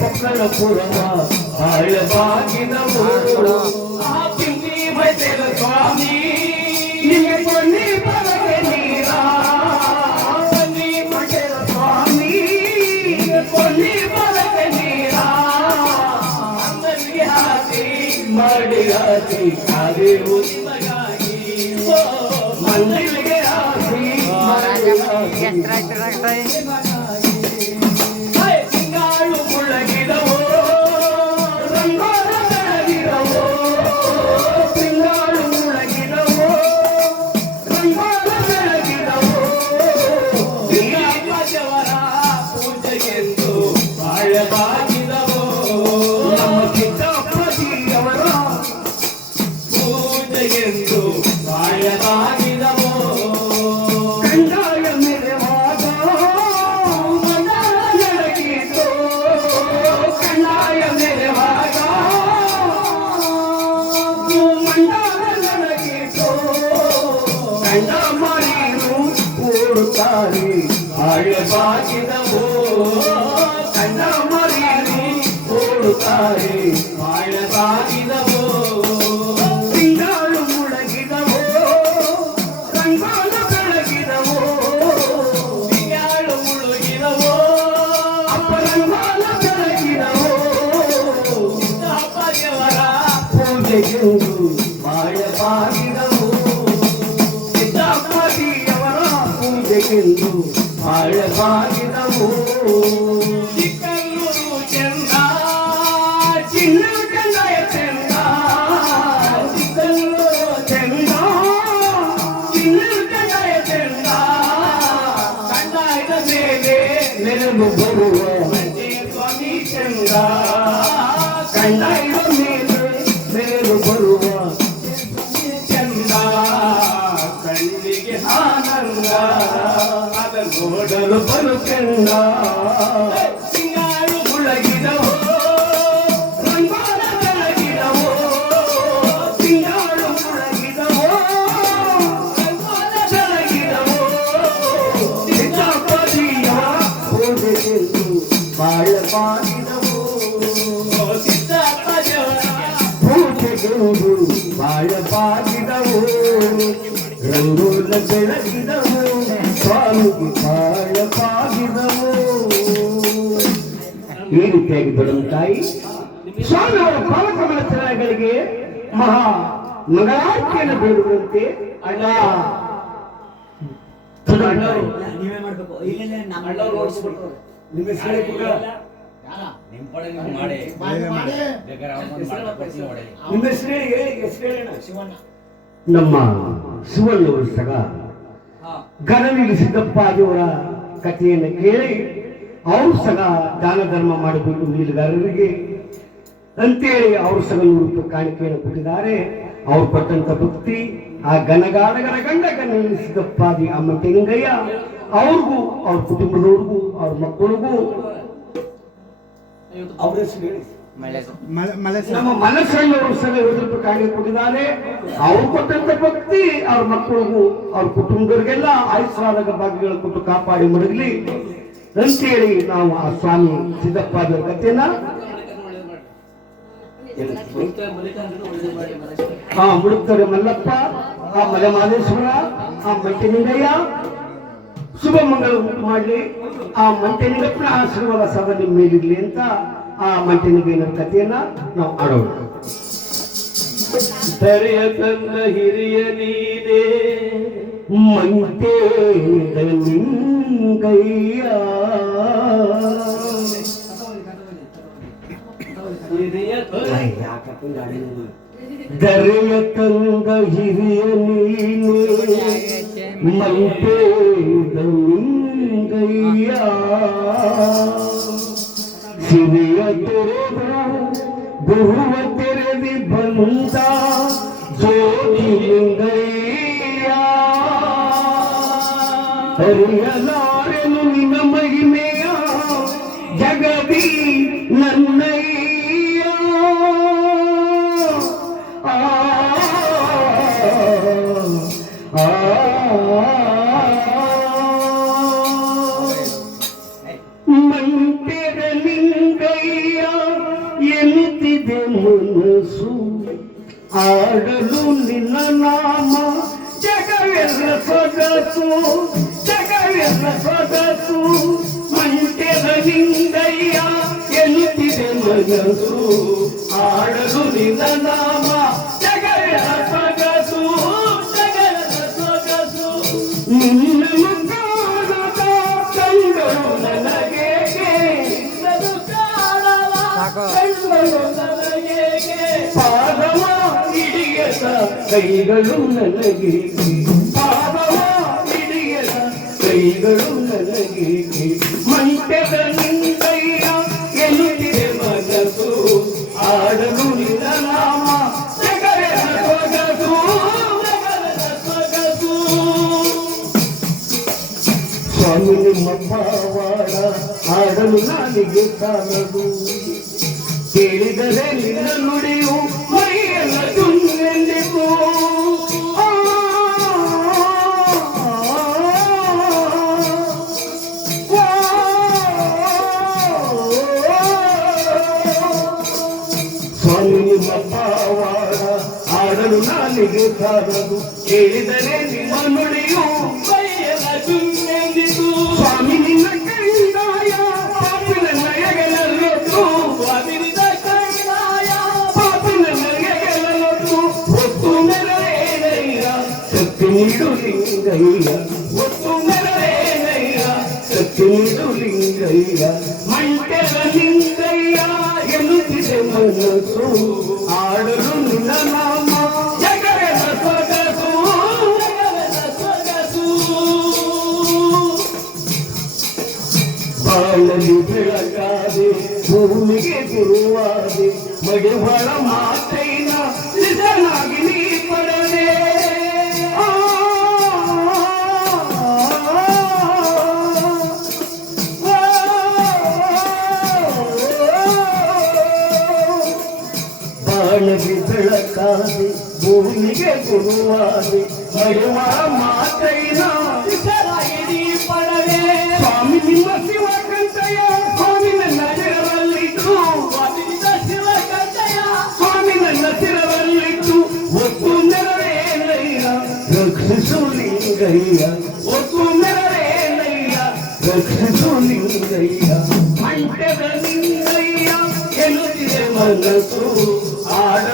ಪಕ್ಕಳಪುರವ ಆಳವಾಗಿದವು ಆ ಪಿಂಗಿ ಬೈತೆರ ಸ್ವಾಮಿ ನಿಮಗೆ ಕೊನ್ನಿ ಬರಗೆ ನೀರ ಬನ್ನಿ ಮಠದ ಸ್ವಾಮಿ ಕೊನ್ನಿ ಬರಗೆ ನೀರ ಅಂದರಿಗೆ ಹಾಕಿ ಮಾಡಿ ಹಾಕಿ ಕಾದೇವು ನಿಮಗಾಗಿ ಮಂದಿಗೆ ಹಾಕಿ ತಿಂಗಾಳು ಮುಳಗಿದವೋ ರಂಗೋರ ಬೆಳಗಿದವೋ ತಿಂಗಾಳು ಮುಳಗಿದವೋ ರಂಗೋರ ಬೆಳಗಿದವೋ ದೇವರ ಪೂಜೆಗೆಂದು ಬಾಳವಾಗಿದವೋ ನಮ್ಮ ಚಿಕ್ಕಪ್ಪಜಿಯವರ ಪೂಜೆಗೆಂದು ಬಾಳವಾಗಿದವೋ ಕಂದಾಯ ಮೆರೆವಾಗ ನಡೆಗಿತು ಕಂದಾಯ ಮೆರೆವಾಗ ಮಂಡಾರ ನಡೆಗಿತು ಕಂಡ ಮರಿರು ಓಡುತ್ತಾರೆ ಆಳವಾಗಿದವೋ ಕಂಡ ಮರಿರು ಓಡುತ್ತಾರೆ ಆಳವಾಗಿದವೋ ತಿಂಗಳು ಮುಳಗಿದವೋ ರಂಗೋಲ ಬೆಳಗಿದವೋ ತಿಂಗಳು ಮುಳುಗಿದವೋ ಅಪ್ಪ ರಂಗೋಲ ಬೆಳಗಿದವೋ ಅಪ್ಪದೇವರ ಪೂಜೆಗೆಂದು ಬಾಳವಾಗಿದವೋ ಸಿದ್ದಪ್ಪಜಿಯವರ ಪೂಜೆಗೆಂದು ಬಾಳವಾಗಿದವೋ ಚಿಕ್ಕಲ್ಲೂರು ಚಂದ ಚಿನ್ನ ಕಂದಾಯ ಚಂದ ಚಿಕ್ಕಲ್ಲೂರು ಚಂದ ಚಿನ್ನ ಕಂದಾಯ ಚಂದ ಕಂದಾಯದ ಮೇಲೆ ನೆರವು ಬರುವ ಸ್ವಾಮಿ ಚಂದ ಕಂದಾಯದ ಮೇಲೆ ನೆರವು ಬರುವ ಚಂದ ಕಣ್ಣಿಗೆ ಆನಂದ ಅದ ನೋಡಲು ಬಲು ಚಂದ ತಿಂಗಳು ಮುಳಗಿದವೋ ರಂಗೋಲ ಬೆಳಗಿದವೋ ತಿಂಗಳು ಮುಳಗಿದವೋ ರಂಗೋಲ ಬೆಳಗಿದವೋ ಸಿದ್ದಪ್ಪಜಿಯವರ ಪೂಜೆಗೆಂದು ಬಾಳವಾಗಿದವೋ ಸಿದ್ದಪ್ಪಜಿಯವರ ಪೂಜೆಗೆಂದು ಬಾಳವಾಗಿದವೋ ರಂಗೋಲ ಬೆಳಗಿದವೋ ಸ್ವಾಮಿಗೆ ಬಾಳವಾಗಿದವೋ. ಈ ರೀತಿಯಾಗಿ ದೊಡ್ಡ ತಾಯಿ ಸ್ವಾಮಿಯವರ ಪಾಲಕಮಲ ಚರಣಗಳಿಗೆ ಮಹಾ ಮಂಗಳಾರತಿಯನ್ನು ಬೇಡುವಂತೆ ಅಣ್ಣ ನೀವೇ ಮಾಡ್ಬೇಕು ಇಲ್ಲ ನಮ್ಮ ಅಣ್ಣವ್ರು ಓಡಿಸ್ಬಿಟ್ಟು ನಿಮ್ಮ ಹೆಸರು ನಿಮ್ಮ ಹೆಸರು ಹೇಳಿ ಹೆಸರು ಹೇಳೋಣ ಶಿವಣ್ಣ ನಮ್ಮ ಶಿವಣ್ಣವರು ಸಹ ಗಣನಿಗೆ ಸಿದ್ದಪ್ಪಾಜಿಯವರ ಕಥೆಯನ್ನು ಕೇಳಿ ಅವರು ಸಹ ದಾನ ಧರ್ಮ ಮಾಡಿಕೊಂಡು ಮೀನುಗಾರರಿಗೆ ಅಂತೇಳಿ ಅವರು ಸಹ 100 ರೂಪಾಯಿ ಕಾಣಿಕೆಯನ್ನು ಕೊಟ್ಟಿದ್ದಾರೆ. ಅವ್ರು ಕೊಟ್ಟಂತ ಭಕ್ತಿ ಆ ಗಣಗಾಡಗರ ಗಂಡ ಗಣನಿಗೆ ಸಿದ್ದಪ್ಪಾಜಿ ಅಮ್ಮ ತೆಂಗಯ್ಯ ಅವ್ರಿಗೂ ಅವ್ರ ಕುಟುಂಬದವ್ರಿಗೂ ಅವ್ರ ಮಕ್ಕಳಿಗೂ ಅವ್ರ ಹೆಸರು ಹೇಳಿ ನಮ್ಮ ಮನಸ್ಸಲ್ಲವರು ಸಹ 100 ರೂಪಾಯಿ ಕಾಣಿಕೆ ಕೊಟ್ಟಿದ್ದಾರೆ. ಅವ್ರು ಕೊಟ್ಟಂತ ಭಕ್ತಿ ಅವ್ರ ಮಕ್ಕಳಿಗೂ ಅವ್ರ ಕುಟುಂಬದವರಿಗೆಲ್ಲ ಆಯುಷ್ಯವಾದ ಭಾಗ್ಯಗಳು ಕೊಟ್ಟು ಕಾಪಾಡಿ ಮಡಗಲಿ ಅಂತೇಳಿ ನಾವು ಆ ಸ್ವಾಮಿ ಸಿದ್ದಪ್ಪಾಜಿಯವರ ಕಥೆಯನ್ನ ಮುಡುಕ್ತಾರೆ ಮಲ್ಲಪ್ಪ, ಆ ಮಲೆಮಾದೇಶ್ವರ, ಆ ಮಂಟೆನಿಂಗಯ್ಯ ಶುಭ ಮಂಗಳ ಉಂಟು ಮಾಡಲಿ. ಆ ಮಂಟೆನಿಂಗಪ್ಪನ ಆಶೀರ್ವಾದ ಸದಾ ನಿಮ್ಮ ಮೇಲಿರ್ಲಿ ಅಂತ ಆ ಮಂಟೆನಿಂಗಯ್ಯನ ಕಥೆಯನ್ನ ನಾವು ಆಡೋಣ. ದರೆಯ ತನ್ನ ಹಿರಿಯ ನೀನೇ ಮಂಟೇನಿಂಗಯ್ಯ ದರೆಯ ತಂದ ಹಿರಿಯ ನೀನೆ ಮಂಟೇದ ನಿಂಗಯ್ಯ ಸಿರಿಯ ತೆರೆದು ಗುರುವ ತೆರೆದಿ ಬಂದ ಜೋಡಿ ಲಿಂಗಯ್ಯ ಹರಿಯಲಾರೆನು ನಿನ್ನ ಮಹಿಮೆಯ ಜಗದಿ ನನ್ನಯ್ಯ. ಮಂಟೆ ಸೊಗಸು ಜಗವೆಲ್ಲ ಸೊಗಸು ಮಂಟೆದ ನಿಂಗಯ್ಯ ಎನ್ನುತ್ತಿದೆ ಮನಸ್ಸು ಆಡಲು ನಿನ್ನ ನಾಮ ಜಗವೆಲ್ಲ ಸೊಗಸು ಜಗವೆಲ್ಲ ಸೊಗಸು ನಿನ್ನ ಕಾಣದ ಕಂಡರು ನನಗೆ ಪಾದವ ಹಿಡಿಯದ ಕೈಗಳು ನನಗೆ ಪಾದವ ಹಿಡಿಯದ ಕೈಗಳು ನನಗೆ ಮಂಟೆದ ನಿಂಗಯ್ಯ ಎನ್ನುತ್ತಿದೆ ಮನಸ್ಸು ಆಡಲು ನಿನ್ನ ನಾಮ ಜಗವೆಲ್ಲ ಸೊಗಸು ಜಗವೆಲ್ಲ ಸೊಗಸು ಸ್ವಾಮಿ ನಿಮ್ಮ ಪಾವಾಡ ಆಡಲು ನಾಲಿಗೆ ಸಾಲದು ಕೇಳಿದರೆ ನಿನ್ನ ನುಡಿಯು ಮೈಯೆಲ್ಲ ತುಂಬಿತು ಸ್ವಾಮಿ ನಿಮ್ಮ ಪಾವಾಡ ಆಡಲು ನಾಲಿಗೆ ಸಾಲದು ಕೇಳಿದರೆ ನಿಮ್ಮ ನುಡಿಯು ಮೈಯೆಲ್ಲ ತುಂಬಿತು ಸ್ವಾಮಿ ನಿನ್ನ ಕೈದಾಯ ಪಾಪಿನ ನಯಗಳಲ್ಲೊತ್ತು ಸ್ವಾಮಿ ಶಕ್ತಿ ನೀಡು ಲಿಂಗಯ್ಯ ಒತ್ತು ಮೆರವೇನಯ್ಯ ಶಕ್ತಿ ನೀಡು ಲಿಂಗಯ್ಯ ಮಂಟೆದ ಲಿಂಗಯ್ಯ ಎನ್ನುತ್ತಿದೆ ಮನಸ್ಸು ಆಡಲು ನಿನ್ನ ನಾಮ ಜಗವೆಲ್ಲ ಸೊಗಸು ಜಗವೆಲ್ಲ ಸೊಗಸು ಬಾಳಲಿ ಬೆಳಗಾದೆ ಭೂಮಿಗೆ ಗುರುವಾದೆ ಮಡಿವಾಳ ಮಾತೈನ ನಿಜನಾಗಿ ನೀ ಪಡದೆ ಬಾಳಲಿ ಬೆಳಕಾದೆ ಭೂಮಿಗೆ ಗುರುವಾದೆ ಮಡಿವಾಳ ಮಾತೈನ ನಿಜನಾಗಿ ನೀ ಪಡದೆ ಸ್ವಾಮಿ ನಿಮ್ಮ ಶಿವ ಕಂಠಯ ಸ್ವಾಮಿ ನನ್ನ ಶಿರವಲ್ಲಿಟ್ಟು ಸ್ವಾಮಿ ನಿನ್ನ ಶಿವ ಕಂಠಯ ಸ್ವಾಮಿ ನನ್ನ ಶಿರವಲ್ಲಿಟ್ಟು ಒತ್ತು ನೆರವೇನಯ್ಯ ರಕ್ಷಿಸು ಲಿಂಗಯ್ಯ ಒತ್ತು ನೆರವೇನಯ್ಯ ರಕ್ಷಿಸು ಲಿಂಗಯ್ಯ ಮಂಟೆದ ಲಿಂಗಯ್ಯ ಎನ್ನುತ್ತಿದೆ ಮನಸ್ಸು ಆಡ